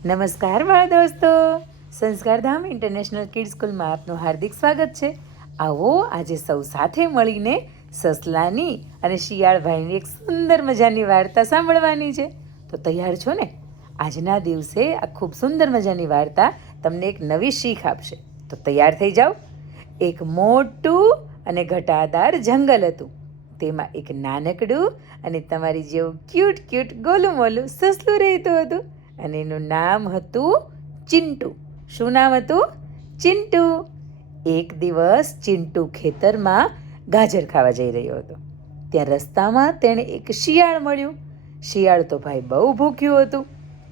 નમસ્કાર બાળ દોસ્તો, સંસ્કારધામ ઇન્ટરનેશનલ કિડ્સ સ્કૂલમાં આપનું હાર્દિક સ્વાગત છે. આવો આજે સૌ સાથે મળીને સસલાની અને શિયાળભાઈની એક સુંદર મજાની વાર્તા સાંભળવાની છે. તો તૈયાર છો ને? આજના દિવસે આ ખૂબ સુંદર મજાની વાર્તા તમને એક નવી શીખ આપશે. તો તૈયાર થઈ જાઓ. એક મોટું અને ઘટાદાર જંગલ હતું. તેમાં એક નાનકડું અને તમારી જેવું ક્યુટ ગોલું મોલું સસલું રહેતું હતું અને એનું નામ હતું ચિંટુ. શું નામ હતું? ચિંટુ. એક દિવસ ચિંટુ ખેતરમાં ગાજર ખાવા જઈ રહ્યો હતો. ત્યાં રસ્તામાં તેણે એક શિયાળ મળ્યું. શિયાળ તો ભાઈ બહુ ભૂખ્યું હતું.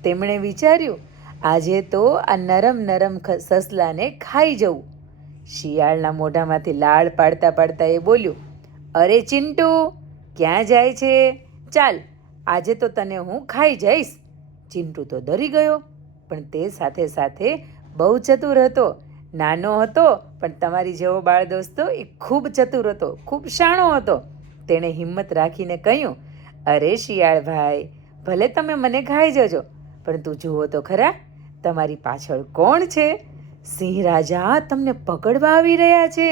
તેમણે વિચાર્યું, આજે તો આ નરમ સસલાને ખાઈ જવું. શિયાળના મોઢામાંથી લાળ પાડતા પાડતા એ બોલ્યું, અરે ચિંટુ, ક્યાં જાય છે? ચાલ, આજે તો તને હું ખાઈ જઈશ. ચિંટુ તો ડરી ગયો, પણ તે સાથે સાથે બહુ ચતુર હતો. નાનો હતો, પણ તમારી જેવો બાળ દોસ્તો એ ખૂબ ચતુર હતો, ખૂબ શાણો હતો. તેણે હિંમત રાખીને કહ્યું, અરે શિયાળભાઈ, ભલે તમે મને ખાઈ જજો, પણ તું જુઓ તો ખરા, તમારી પાછળ કોણ છે? સિંહ રાજા તમને પકડવા આવી રહ્યા છે.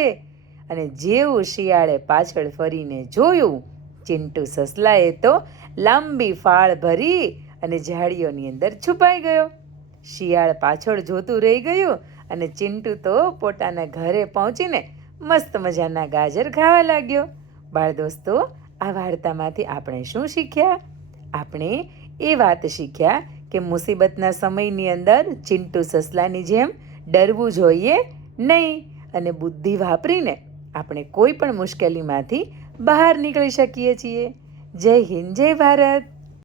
અને જેવું શિયાળે પાછળ ફરીને જોયું, ચિંટુ સસલાએ તો લાંબી ફાળ ભરી અને ઝાડીઓની અંદર છુપાઈ ગયો. શિયાળ પાછળ જોતું રહી ગયું અને ચિંટુ તો પોતાના ઘરે પહોંચીને મસ્ત મજાના ગાજર ખાવા લાગ્યો. બાળ દોસ્તો, આ વાર્તામાંથી આપણે શું શીખ્યા? આપણે એ વાત શીખ્યા કે મુસીબતના સમયની અંદર ચિંટુ સસલાની જેમ ડરવું જોઈએ નહીં અને બુદ્ધિ વાપરીને આપણે કોઈ પણ મુશ્કેલીમાંથી બહાર નીકળી શકીએ છીએ. જય હિન્દ, જય ભારત.